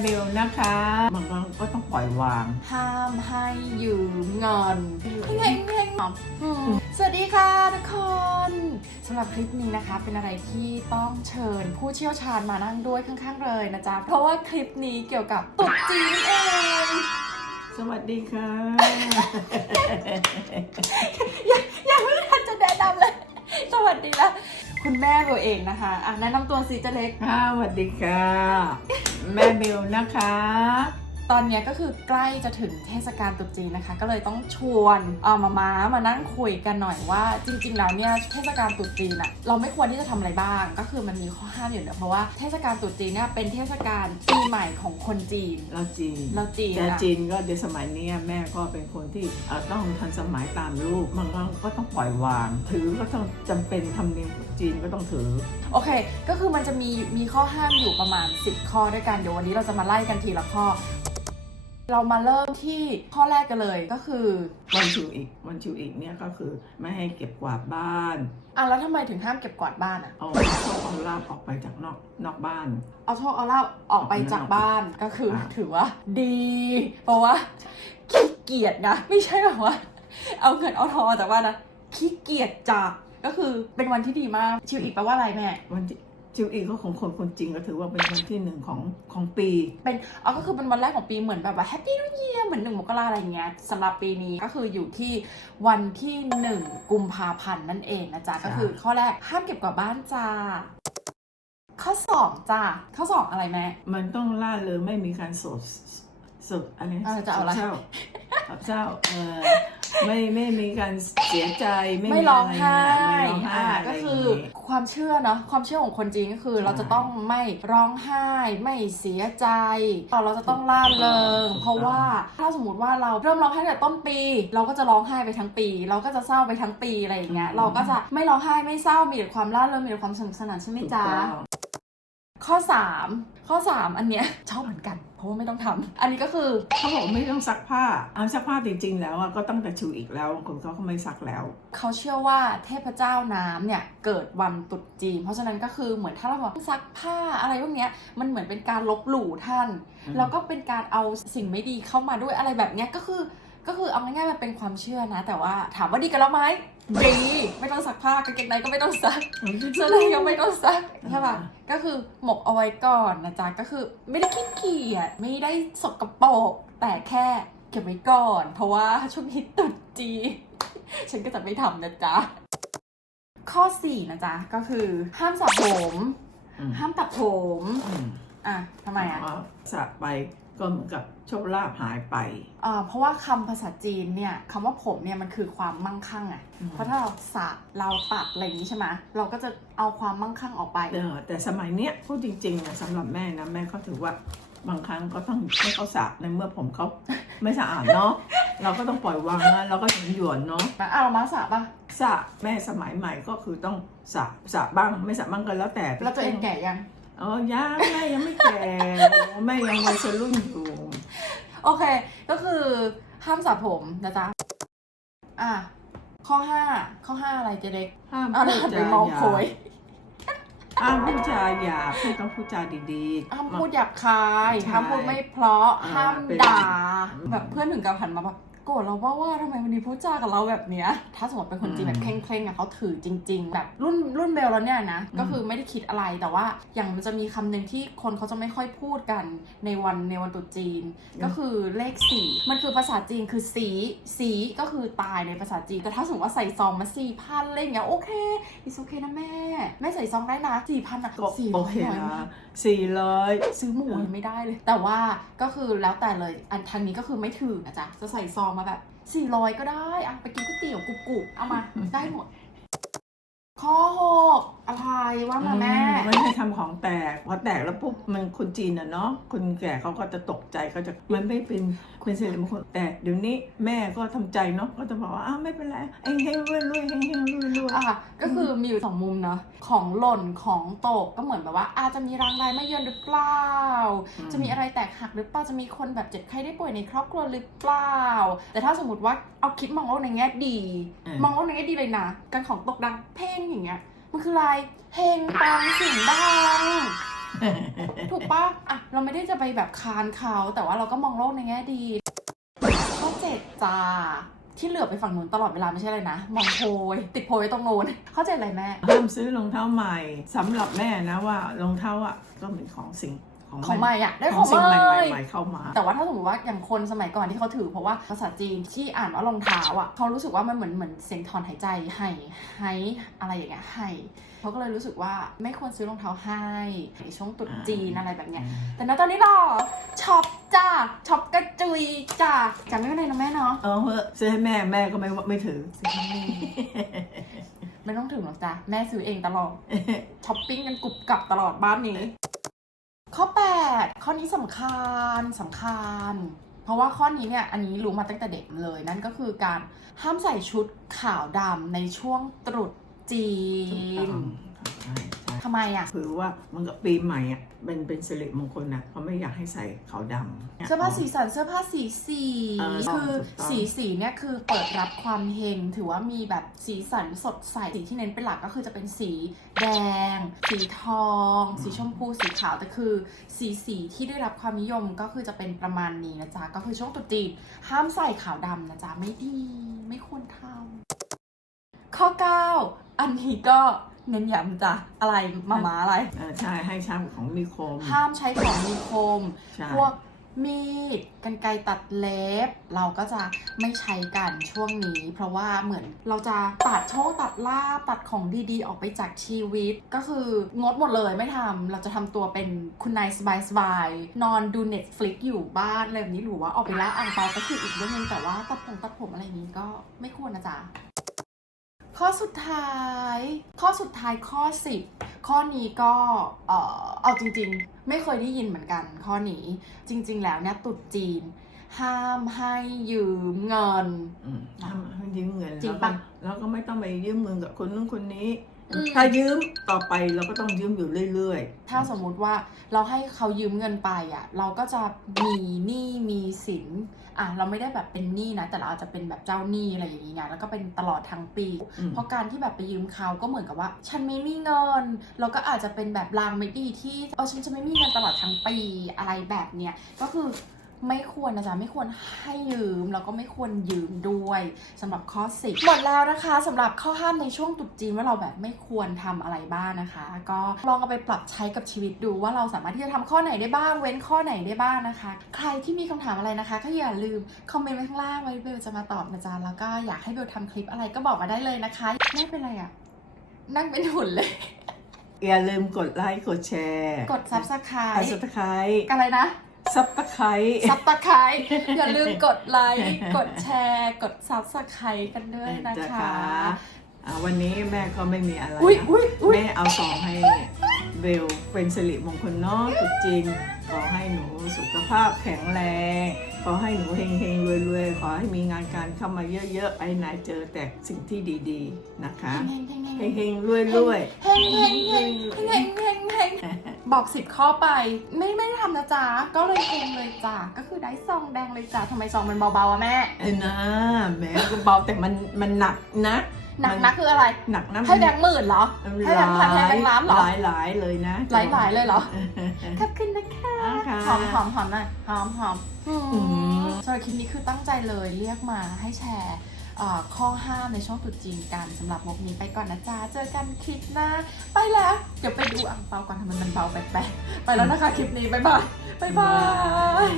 เบลนะคะบางครั้งก็ต้องปล่อยวาง ห้ามให้ยืมเงินเพ่งเพ่งอืมสวัสดีค่ะทุกคนสำหรับคลิปนี้นะคะ เป็นอะไรที่ต้องเชิญผู้เชี่ยวชาญมานั่งด้วยข้างๆเลยนะจ๊ะ เพราะว่าคลิปนี้เกี่ยวกับตุ๊ดจีนเองสวัสดีค่ะ ยังไม่ทันจะแนะนำเลย สวัสดีละ คุณแม่ตัวเองนะคะอะแนะนำตัวสิเจะเล็ก ค่ะสวัสดีค่ะ แม่เบลนะคะ ตอนเนี้ยก็คือใกล้จะถึงเทศกาลตรุษจีนนะคะ ก็เลยต้องชวนเอามาม้ามานั่งคุยกันหน่อยว่าจริง ๆ แล้วเนี่ยเทศกาลตรุษจีนอะเราไม่ควรที่จะทำอะไรบ้าง ก็คือมันมีข้อห้ามอยู่เนอะเพราะว่าเทศกาลตรุษจีนเนี่ยเป็นเทศกาลปีใหม่ของคนจีนเราจีนเราจีนแต่อะจีนก็เดี๋ยวสมัยนี้แม่ก็เป็นคนที่เอ่อต้องทันสมัยตามลูกบางครั้งก็ต้องปล่อยวาง ถือก็ต้องจำเป็นทำเนียมของจีนก็ต้องถือโอเค ก็คือมันจะมีมีข้อห้ามอยู่ประมาณ 10 ข้อด้วยกัน เดี๋ยววันนี้เราจะมาไล่กันทีละข้อ เรามาเริ่มที่ข้อแรกกันเลยก็คือวันชิวอีกวันชิวอีกเนี่ยก็คือไม่ให้เก็บกวาดบ้านอะแล้วทำไมถึงห้ามเก็บกวาดบ้านอะเอาโชคเอาลาบออกไปจากนอกนอกบ้าน เอาโชคเอาลาบออกไปจากบ้านก็คือค่ะถือว่า ดี เพราะว่าขี้เกียจนะไม่ใช่แบบว่า เอาเงินเอาทองออกจากบ้านนะขี้เกียจจากก็คือเป็นวันที่ดีมากชิวอีกแปลว่าอะไรแม่ วันที่ ชิวอีกก็ของคนคนจริงก็ถือว่าเป็นวันที่หนึ่งของของปี เป็นเอาก็คือเป็นวันแรกของปีเหมือนแบบว่าแฮปปี้นิวเยียร์เหมือนหนึ่งมกราอะไรอย่างเงี้ยสำหรับปีนี้ก็คืออยู่ที่วันที่หนึ่งกุมภาพันธ์นั่นเองนะจ๊ะค่ะก็คือข้อแรกห้ามเก็บกวาดบ้านจ้าข้อสองจ้าข้อสองอะไรแม่มันต้องล่าเริงไม่มีการโศกโศกอะไรเออจะเอาอะไรโศกเศร้าโศกเศร้าเออ ไม่ไม่มีการเสียใจไม่ไม่มีร้องะไห้ไม่ร้องไห้อ่าอะไรก็อย่างคืองี้ความเชื่อเนาะความเชื่อของคนจีนก็คือใช่เราจะต้องไม่ร้องไห้ ไม่เสียใจเราจะต้องล่าเริงถูกต้องเพราะว่าถ้าสมมติว่าเราเริ่มร้องไห้ตั้งแต่ต้นปี เราก็จะร้องไห้ไปทั้งปี เราก็จะเศร้าไปทั้งปีอะไรอย่างเงี้ยเราก็จะไม่ร้องไห้ไม่เศร้ามีแต่ความล่าเริงมีแต่ความสนุกสนานใช่ไหมถูกจ๊ะต้อง ข้อ 3 ข้อ 3 อันเนี้ยชอบเหมือนกัน เพราะว่าไม่ต้องทำอันนี้ก็คือ เขาบอกไม่ต้องซักผ้าเอาซักผ้าจริง ๆ แล้วอะก็ตั้งแต่ชิวอีกแล้วบางคนเขาก็ไม่ซักแล้ว เขาเชื่อว่าเทพเจ้าน้ำเนี่ยเกิดวันตรุษจีน เพราะฉะนั้นก็คือเหมือนถ้าเราบอกซักผ้าอะไรพวกเนี้ยมันเหมือนเป็นการลบหลู่ท่าน อืม แล้วก็เป็นการเอาสิ่งไม่ดีเข้ามาด้วยอะไรแบบเนี้ยก็คือ ก็คือเอาง่ายๆมันเป็นความเชื่อนะ แต่ว่าถามว่าดีกันแล้วไหม ดีไม่ต้องซักผ้ากางเกงในก็ไม่ต้องซักเสื้อในก็ไม่ต้องซักใช่ป่ะก็คือหมกเอาไว้ก่อนนะจ๊ะก็คือไม่ได้ขี้เกียจไม่ได้สกปรกแต่แค่เก็บไว้ก่อน เพราะว่าช่วงนี้ตรุษจีนฉันก็จะไม่ทำนะจ๊ะ ข้อ4นะจ๊ะก็คือห้ามสระผมอืมห้ามตัดผมอืมอะทำไมอะเพราสระไป ก็เหมือนกับโชคลาภหายไป อ่าเพราะว่าคำภาษาจีนเนี่ยคำว่าผมเนี่ยมันคือความมั่งคั่งอะ อืม เพราะถ้าเราสระเราตัดอะไรอย่างนี้ใช่ไหมเราก็จะเอาความมั่งคั่งออกไป เออแต่สมัยเนี้ยพูดจริงๆนะสำหรับแม่นะแม่ก็ถือว่าบางครั้งก็ต้องให้เขาสระในเมื่อผมเขาไม่สะอาดเนาะเราก็ต้องปล่อยวางนะเราก็หยวนหยวนๆเนาะมาอะเรามาสระป่ะสระแม่สมัยใหม่ก็คือต้องสระสระบ้างไม่สระบ้างก็แล้วแต่แล้วตัวเองแก่ยัง อ๋อยังแม่ยังไม่แก่แม่ยังวัยรุ่นอยู่โอเค ก็คือห้ามสระผมนะจ๊ะอะข้อ5ข้อ5อะไรเจเล็กห้ามอะพูดหันไปจามองหยาโคยห้ามพูดจาหยาบพูดต้องพูดจาดีๆ ห้ามพูดหยาบคายใช่ห้ามพูดไม่เพราะอ่าห้ามเป็น ด่าอืมแบบเพื่อนถึงกับหันมาแบบ โกรธเราว่าว่าทำไมวันนี้พูดจากับเราแบบเนี้ย ถ้าสมมติเป็นคนจีนอืมแบบเคร่งเคร่งๆอะเขาถือจริง ๆ แบบรุ่นรุ่นเบลแล้วเนี่ยนะอืมก็คือไม่ได้คิดอะไรแต่ว่าอย่างมันจะมีคำหนึ่งที่คนเขาจะไม่ค่อยพูดกันในวันในวันตรุษจีน ก็คือเลขสี่มันคือภาษาจีนคือสีสีก็คือตายในภาษาจีนแต่ถ้าสมมติว่าใส่ซองมาสี่พันอะไรอย่างเงี้ยโอเค it's okay นะแม่แม่ใส่ซองได้นะสี่พันอะก็สี่โอร้อย เคหน่อยนะนะสี่ร้อยซื้อหมูยังไม่ได้เลย แต่ว่าก็คือแล้วแต่เลย อันทางนี้ก็คือไม่ถือนะจ๊ะ จะใส่ซองมาแบบ 400 ก็ได้อะไปกินก๋วยเตี๋ยวกุกุเอามา ได้หมด ข้อหกอะไรว่ามาแม่ ไม่ให้ทำของแตก พอแตกแล้วปุ๊บมันคนจีนอะเนาะ คนแก่เขาก็จะตกใจก็จะมันไม่เป็น เป็นสิริมงคลแต่เดี๋ยวนี้แม่ก็ทำใจเนาะก็จะบอกว่าอ้าวไม่เป็นไรเฮงเฮงรวยรวยเฮงเฮงรวยรวยอะก็คือมีอยู่สองมุมเนาะของหล่นของตกก็เหมือนแบบว่าอาจจะมีรางรายไม่เยือนหรือเปล่า จะมีอะไรแตกหักหรือเปล่าจะมีคนแบบเจ็บไข้ได้ป่วยในครอบครัวหรือเปล่า แต่ถ้าสมมติว่าเอาคิดมองโลกในแง่ดีอืมมองโลกในแง่ดีเลยนะการของตกดังเพ่งอย่างเงี้ยมันคืออะไรเฮงปังสิ่งดัง ถูกปะอะ เราไม่ได้จะไปแบบคานเขาแต่ว่าเราก็มองโลกในแง่ดีข้อเจ็ดจ้าที่เหลือไปฝั่งนู้นตลอดเวลาไม่ใช่เลยนะ มองโพย ติดโพยตรงโน้นเข้อเจ็ดอะไรแม่ห้ามซื้อรองเท้าใหม่สำหรับแม่นะว่ารองเท้าอะก็เป็นของสิ่ง ของของใหม่อะได้ขขอองงสิ่งใหใหม่ม่ๆใหม่ๆเข้ามา แต่ว่าถ้าสมมติว่าอย่างคนสมัยก่อนที่เขาถือเพราะว่าภาษาจีนที่อ่านว่ารองเท้าอะเขารู้สึกว่ามันเหมือนเหมือนเสียงถอนหายใจให้ให้อะไรอย่างเงี้ยให้เขาก็เลยรู้สึกว่าไม่ควรซื้อรองเท้าให้ในช่วงตรุษจีนอะไรแบบเนี้ยแต่ณตอนนี้หรอช็อปจ้าช็อปกระจุยจ้าจำไม่เป็นไรนะแม่เนาะเออเฮ้ซื้อให้แม่แม่ก็ไม่ว่าไม่ถือไม่ต้องถึงหรอกจ้ะแม่ซื้อเองตลอดช้อปปิ้งกันกรุบกรับตลอดบ้านนี้ ข้อ 8 ข้อนี้สำคัญสำคัญ เพราะว่าข้อนี้เนี่ยอันนี้รู้มาตั้งแต่เด็กเลยนั่นก็คือการห้ามใส่ชุดขาวดำในช่วงตรุษจีน ทำไมอะคือว่ามันก็ปีใหม่อะเป็นเป็นสิริมงคลนะเขาไม่อยากให้ใส่ขาวดำเสื้อผ้าสีสันเสื้อผ้าสีสีเออคือถูกต้องสีสีเนี่ยคือเปิดรับความเฮงถือว่ามีแบบสีสันสดใสสีที่เน้นเป็นหลักก็คือจะเป็นสีแดง สีทอง สีชมพูสีขาวแต่คือ สีสีที่ได้รับความนิยมก็คือจะเป็นประมาณนี้นะจ๊ะก็คือช่วงตรุษจีนห้ามใส่ขาวดำนะจ๊ะไม่ดีไม่ควรทำข้อ 9 อันนี้ก็ เน้นย้ำจ้ะอะไรมามาอะไร เออใช่ให้ช่างของมีคม ห้ามใช้ของมีคม ใช่ พวกมีดกันไกรตัดเล็บ เราก็จะไม่ใช้กันช่วงนี้ เพราะว่าเหมือนเราจะตัดโชคตัดลาบตัดของดีๆ ออกไปจากชีวิต ก็คืองดหมดเลยไม่ทำเราจะทำตัวเป็นคุณนายสบายๆนอนดู Netflix อยู่บ้านอะไรแบบนี้หรือว่าออกไปล่าอ่างเปาก็คืออีกเรื่องนึงแต่ว่าตัดผมตัดผมอะไรอย่างนี้ก็ไม่ควรนะจ๊ะ ข้อสุดท้าย ข้อสุดท้ายข้อ 10 ข้อนี้ก็เออเอาจริงๆ ไม่เคยได้ยินเหมือนกัน ข้อนี้จริง ๆ แล้วเนี่ยตรุษจีน ห้ามให้ยืมเงิน อืมห้ามให้ยืมเงินจริงแล้วก็ปะแล้วก็ไม่ต้องไปยืมเงินกับคนนู้นคนนี้ อืม ถ้ายืมต่อไปเราก็ต้องยืมอยู่เรื่อยๆถ้าสมมุติว่าเราให้เขายืมเงินไปอะ เราก็จะมีหนี้มีสิน อะเราไม่ได้แบบเป็นหนี้นะ แต่เราอาจจะเป็นแบบเจ้าหนี้อะไรอย่างงี้ไงแล้วก็เป็นตลอดทั้งปีอืมเพราะการที่แบบไปยืมเขาก็เหมือนกับว่า ฉันไม่มีเงินแล้วก็อาจจะเป็นแบบลางไม่ดีที่เออฉันจะไม่มีเงินตลอดทั้งปีอะไรแบบเนี้ยก็คือ ไม่ควรนะจ๊ะไม่ควรให้ยืมแล้วก็ไม่ควรยืมด้วยสำหรับข้อ10หมดแล้วนะคะสำหรับข้อห้ามในช่วงตรุษจีนว่าเราแบบไม่ควรทำอะไรบ้างนะคะ ก็ลองเอาไปปรับใช้กับชีวิตดูว่าเราสามารถที่จะทำข้อไหนได้บ้าง เว้นข้อไหนได้บ้างนะคะ ใครที่มีคำถามอะไรนะคะ ก็อย่าลืมคอมเมนต์ไว้ข้างล่างไว้เบลจะมาตอบนะจ๊ะแล้วก็อยากให้เบลทำคลิปอะไรก็บอกมาได้เลยนะคะไม่เป็นไรอะนั่งเป็นหุ่นเลยอย่าลืมกดไลค์กดแชร์ กดซับสไครอัสต์ตะไคร้อะไรนะ ซับตะไคร้ซับสไครต์อย่าลืมกดไลค์ กดแชร์ กดซับสไครต์กันด้วยนะคะอ่าวันนี้แม่ก็ไม่มีอะไรอุ้ยนะอุ้ยอุ้ยแม่เอาซองให้เบลเป็นสิริมงคลเนาะตรุษจีนขอให้หนูสุขภาพแข็งแรง ขอให้หนูเฮงเฮงรวยรวยๆ ขอให้มีงานการเข้ามาเยอะๆ ไปไหนเจอแต่สิ่งที่ดีๆนะคะ เฮงเฮงเฮงเฮเฮงงเฮงรวยรวยเฮงเฮงเฮงเฮงเฮงเฮง บอกสิบข้อไป ไม่ไม่ได้ทำนะจ๊ะ ก็เลยเฮงเลยจ้ะก็คือได้ซองแดงเลยจ้ะทำไมซองมันเบาๆอะแม่เออนะแหม่ก็เบาแต่มันมันหนักนะหนักนะคืออะไร หนักนะให้แบงค์หมื่นเหรอ ให้แบงค์พันให้แบงค์ล้านเหรอ หลายหลายๆเลยนะ หลายๆเลยเหรอ ขอบคุณนะคะค่ะหอมหอมหอมหน่อยหอมหอมอือืมมสำหรับคลิปนี้คือตั้งใจเลยเรียกมาให้แชร์เอ่อ ข้อห้ามในช่วงตรุดจีนกันสำหรับมกนี้ไปก่อนนะจ๊ะ เจอกันคลิปหน้า ไปแล้ว เดี๋ยวไปดูอ่างเปาก่อนทำไมมันเบาแปลกๆไปแล้วนะคะคลิปนี้ บ๊ายบาย บ๊ายบาย